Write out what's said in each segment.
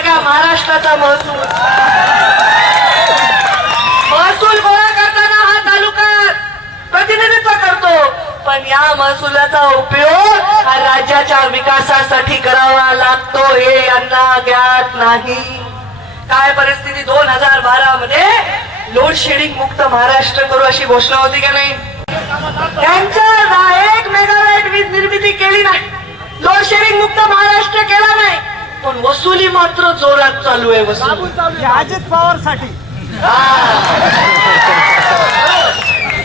सगळ्या महाराष्ट्राचा महसूल. महसूल गोळा करताना हा तालुका प्रतिनिधित्व करतो. पण या महसुलाचा उपयोग हा राज्याच्या विकासासाठी करावा लागतो हे यांना ज्ञात नाही. काय परिस्थिती? दोन हजार बारा मध्ये लोड शेडिंग मुक्त महाराष्ट्र करू अशी घोषणा होती का नाही? त्यांच्या एक मेगावॅट वीज निर्मिती केली नाही लोड शेडिंग मुक्त महाराष्ट्र केला नाही पण वसुली मात्र जोरात चालू आहे वसुली. अजित पवारसाठी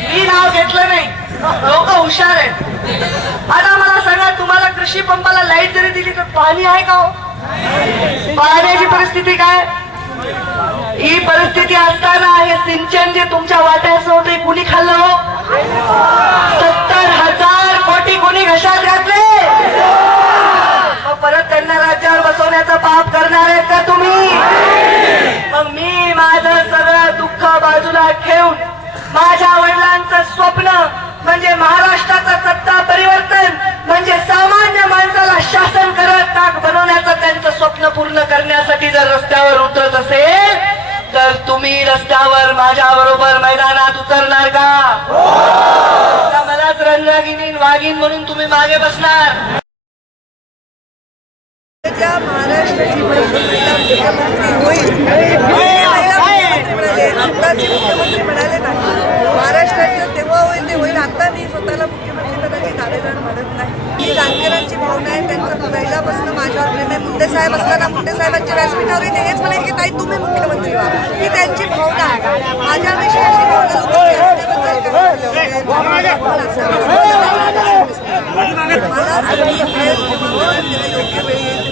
मी नाव घेतलं नाही. लोक हुशार आहेत. आता मला सांगा तुम्हाला कृषी पंपाला लाइट जरी दिली तर पाणी आहे का हो? पाण्याची परिस्थिती काय? ही परिस्थिती असताना हे सिंचन जे तुमच्या माझ्या स्वप्न म्हणजे महाराष्ट्राचं सत्ता परिवर्तन म्हणजे सामान्य माणसाला शासन करत ताक बनवण्याचं त्यांचं स्वप्न पूर्ण करण्यासाठी जर रस्त्यावर उतरत असेल तर तुम्ही रस्त्यावर माझ्या बरोबर मैदानात उतरणार का? मलाच रंगागिनी वाघीन म्हणून तुम्ही मागे बसणार. महाराष्ट्राची मुख्यमंत्री होईल महिला मुख्यमंत्री म्हणाले आत्ताचे मुख्यमंत्री म्हणाले नाही महाराष्ट्राचं तेव्हा होईल ते होईल. आता मी स्वतःला मुख्यमंत्री पदाची दावेदार म्हणत नाही. ही जानकरांची भावना आहे त्यांचं पहिल्यापासून माझ्यावर प्रेम आहे. मुंडे साहेब असताना मुंडे साहेबांच्या व्यासपीठावर ते हेच म्हणाले की ताई तुम्ही मुख्यमंत्री व्हा. ही त्यांची भावना आहे. माझ्याविषयी अशी भावना मला योग्य वेळी